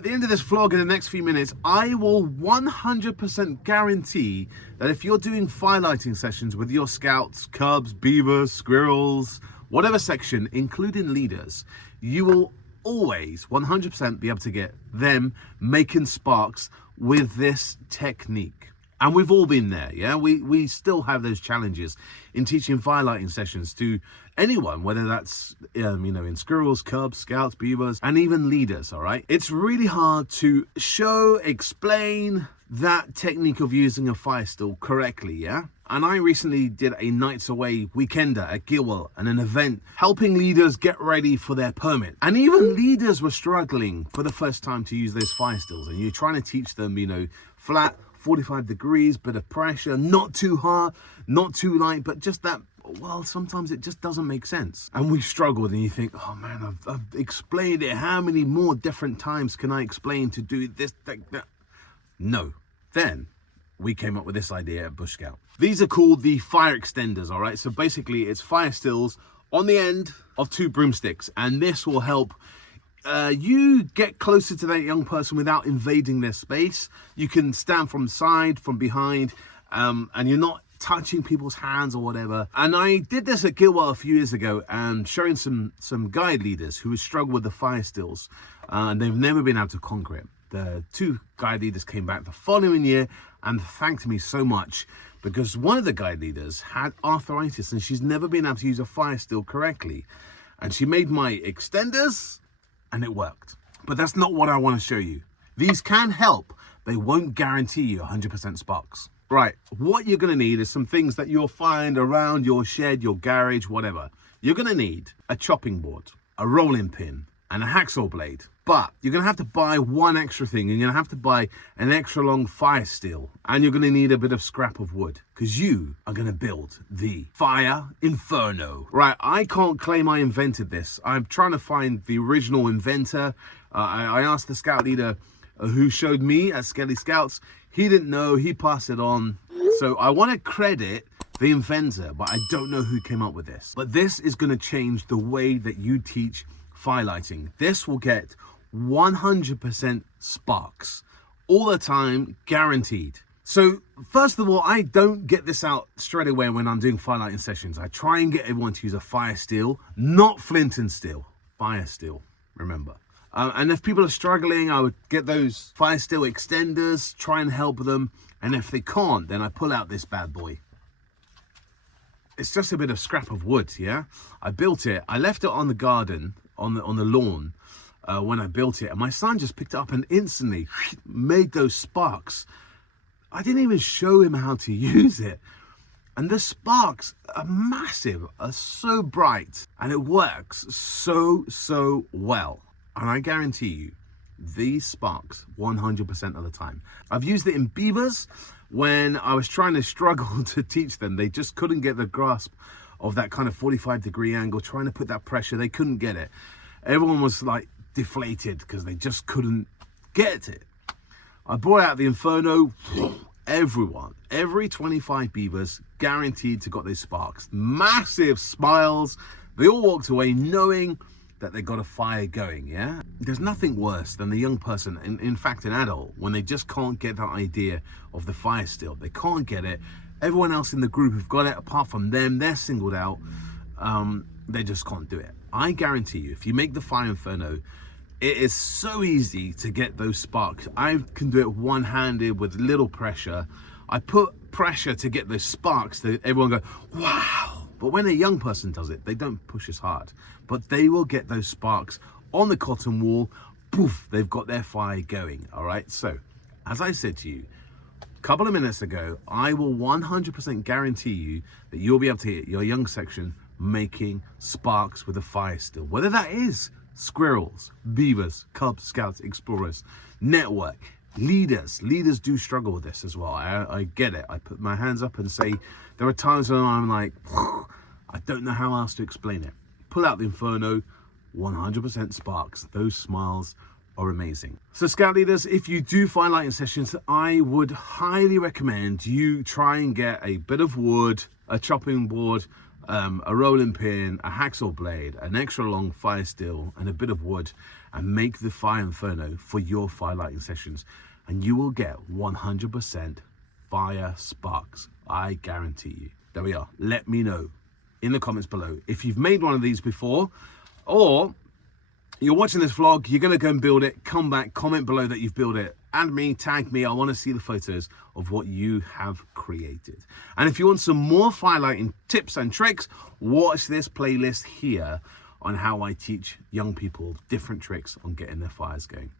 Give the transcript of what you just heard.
At the end of this vlog in the next few minutes, I will 100% guarantee that if you're doing firelighting sessions with your scouts, cubs, beavers, squirrels, whatever section, including leaders, you will always 100% be able to get them making sparks with this technique. And we've all been there, yeah? We still have those challenges in teaching firelighting sessions to anyone, whether that's, in squirrels, cubs, scouts, beavers, and even leaders, all right? It's really hard to show, explain that technique of using a fire still correctly, yeah? And I recently did a Nights Away weekender at Gilwell and an event helping leaders get ready for their permit. And even leaders were struggling for the first time to use those fire stills. And you're trying to teach them, flat, 45 degrees, bit of pressure, not too hard, not too light, but just that, well, sometimes it just doesn't make sense. And we've struggled, and you think, oh man, I've explained it. How many more different times can I explain to do this, that? No. Then we came up with this idea at Bush Scout. These are called the fire extenders, all right? So basically it's fire stills on the end of 2 broomsticks, and this will help you get closer to that young person without invading their space. You can stand from the side, from behind, and you're not touching people's hands or whatever. And I did this at Gilwell a few years ago and showing some guide leaders who struggle with the fire stills, and they've never been able to conquer it. The 2 guide leaders came back the following year and thanked me so much, because one of the guide leaders had arthritis and she's never been able to use a fire still correctly. And she made my extenders and it worked. But that's not what I want to show you. These can help. They won't guarantee you 100% sparks. Right, what you're going to need is some things that you'll find around your shed, your garage, whatever. You're going to need a chopping board, a rolling pin, and a hacksaw blade. But you're going to have to buy one extra thing. You're going to have to buy an extra long fire steel. And you're going to need a bit of scrap of wood, because you are going to build the fire inferno. Right, I can't claim I invented this. I'm trying to find the original inventor. I asked the scout leader who showed me at Skelly Scouts. He didn't know. He passed it on. So I want to credit the inventor, but I don't know who came up with this. But this is going to change the way that you teach firelighting. This will get 100% sparks all the time, guaranteed. So first of all, I don't get this out straight away when I'm doing firelighting sessions. I try and get everyone to use a fire steel, not flint and steel, fire steel, remember. And if people are struggling, I would get those fire steel extenders, try and help them. And if they can't, then I pull out this bad boy. It's just a bit of scrap of wood, yeah? I built it. I left it on the garden, on the lawn, when I built it. And my son just picked it up and instantly made those sparks. I didn't even show him how to use it. And the sparks are massive, are so bright, and it works so well. And I guarantee you, these sparks 100% of the time. I've used it in beavers when I was trying to struggle to teach them. They just couldn't get the grasp of that kind of 45-degree angle, trying to put that pressure. They couldn't get it. Everyone was like deflated because they just couldn't get it. I brought out the Inferno. Every 25 beavers guaranteed to got those sparks. Massive smiles. They all walked away knowing that they got a fire going, yeah? There's nothing worse than the young person, in fact an adult, when they just can't get that idea of the fire still. They can't get it. Everyone else in the group who've got it, apart from them, they're singled out. They just can't do it. I guarantee you, if you make the Fire Inferno, it is so easy to get those sparks. I can do it one-handed with little pressure. I put pressure to get those sparks that everyone go, wow. But when a young person does it, they don't push as hard. But they will get those sparks on the cotton wool. Poof, they've got their fire going, all right? So, as I said to you a couple of minutes ago, I will 100% guarantee you that you'll be able to hit your young section making sparks with a fire still. Whether that is squirrels, beavers, cubs, scouts, explorers, network, leaders. Leaders do struggle with this as well. I get it. I put my hands up and say, there are times when I'm like, I don't know how else to explain it. Pull out the Inferno, 100% sparks. Those smiles are amazing. So scout leaders, if you do firelighting sessions, I would highly recommend you try and get a bit of wood, a chopping board, a rolling pin, a hacksaw blade, an extra long fire steel, and a bit of wood, and make the fire inferno for your firelighting sessions, and you will get 100% fire sparks. I guarantee you. There we are. Let me know in the comments below if you've made one of these before, or you're watching this vlog, you're going to go and build it. Come back, comment below that you've built it, and me, tag me. I want to see the photos of what you have created. And if you want some more firelighting tips and tricks, watch this playlist here on how I teach young people different tricks on getting their fires going.